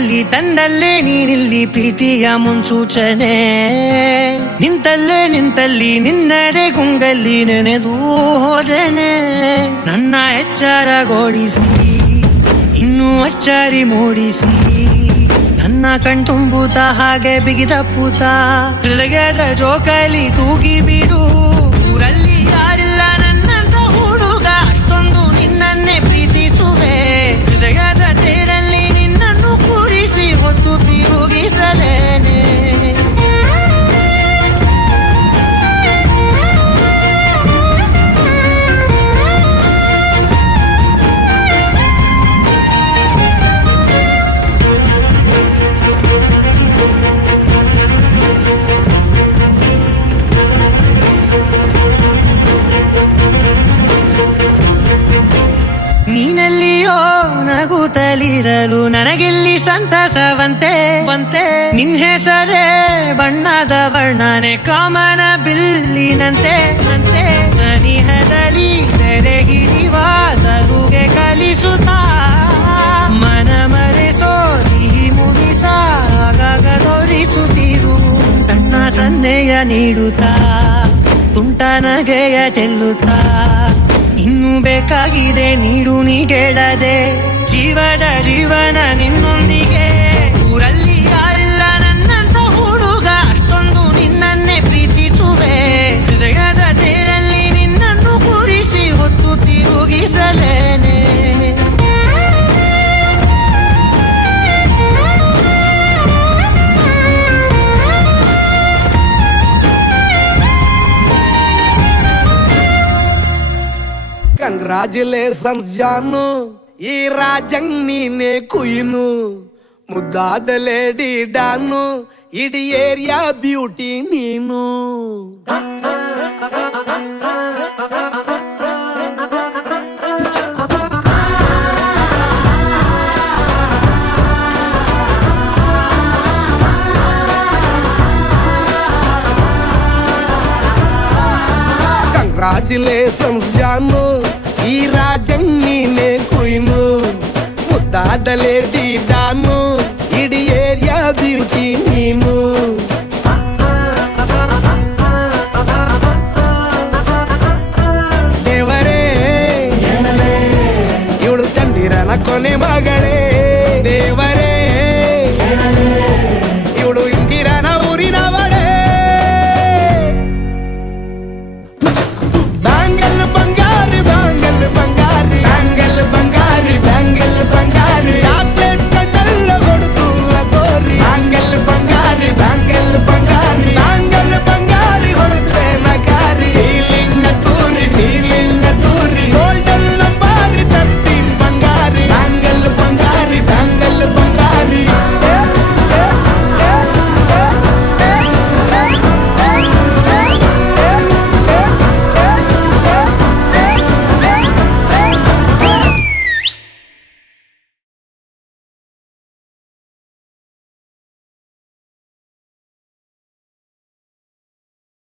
ಕಣ್ಣಲ್ಲಿ ತಂದಲ್ಲೇ ನೀನಿಲ್ಲಿ ಪ್ರೀತಿಯ ಮುನ್ಸೂಚನೆ ನಿಂತಲ್ಲಿ ನಿನ್ನಡೆ ಗುಂಗಲ್ಲಿ ನೆನೆದು ಹೋದನೆ ನನ್ನ ಎಚ್ಚರಗೊಳಿಸಿ ಇನ್ನೂ ಅಚ್ಚಾರಿ ಮೂಡಿಸಿ ನನ್ನ ಕಣ್ತುಂಬುತ್ತ ಹಾಗೆ ಬಿಗಿದಪ್ಪುತ್ತ ಹೃದಯದ ಜೋಕಾಲಿ ತೂಗಿ ಬಿಡು ಊರಲ್ಲಿ ಯಾರಿಲ್ಲ ನನ್ನಂತ ಹುಡುಗ ಅಷ್ಟೊಂದು ನಿನ್ನನ್ನೇ ಪ್ರೀತಿಸುವೆ ಹೃದಯದ ತೇರಲ್ಲಿ ನಿನ್ನನ್ನು ಕೂರಿಸಿ ಹೊತ್ತು ತಿರುಗಿಸಲೇನೆ ನೀನಲ್ಲಿಯೋ ನಗುತ್ತಲಿರಲು ನನಗೆಲ್ಲಿ ಸಂತಸವಂತೆ ನಿನ್ ಹೆಸರೇ ಬಣ್ಣದ ವರ್ಣನೆ ಕಾಮನ ಬಿಲ್ಲಿನಂತೆ ಸನಿಹದಲ್ಲಿ ಸೆರೆ ಹಿಡಿಯುವ ಸಲುಗೆ ಕಲಿಸುತ್ತಾ ಮನ ಮರೆಸೋ ಸಿಹಿ ಮುಗಿಸ ಆಗಾಗ ತೋರಿಸುತ್ತಿರು ಸಣ್ಣ ಸನ್ನೆಯ ನೀಡುತ್ತಾ ತುಂಟ ನಗೆಯ ಚೆಲ್ಲುತ್ತಾ ಇನ್ನೂ ಬೇಕಾಗಿದೆ ನೀಡು ನೀ ಕೇಳದೆ ಜೀವನ ನಿನ್ನೊಂದಿಗೆ ಊರಲ್ಲಿ ಯಾರಿಲ್ಲ ನನ್ನಂತ ಹುಡುಗ ಅಷ್ಟೊಂದು ನಿನ್ನನ್ನೇ ಪ್ರೀತಿಸುವೆ ಹೃದಯದ ತೇರಲ್ಲಿ ನಿನ್ನನ್ನು ಕೂರಿಸಿ ಹೊತ್ತು ತಿರುಗಿಸಲೇನೆ ಕಂಗ್ರಾಚುಲೇಷನ್ಸ್ ಜಾನು ಈ ರಾಜಂಗ್ ನೀನೆ ಕುಯ್ನು ಮುದ್ದಾದ ಲೇಡಿ ಡಾನು ಇಡೀ ಏರಿಯಾ ಬ್ಯೂಟಿ ನೀನು ಕಂಗ್ರಾಚುಲೇಷನ್ಸ್ ಜಾನು ಈ ರಾಜಂಗ್ ನೀನೆ ಕುಯ್ನು ಮುದ್ದಾದ ಲೇಡಿ ಡಾನು ಇಡೀ ಏರಿಯಾ ಬ್ಯೂಟಿ ನೀನು ದೇವರೇ ಇವಳು ಚಂದಿರನ ಕೊನೆ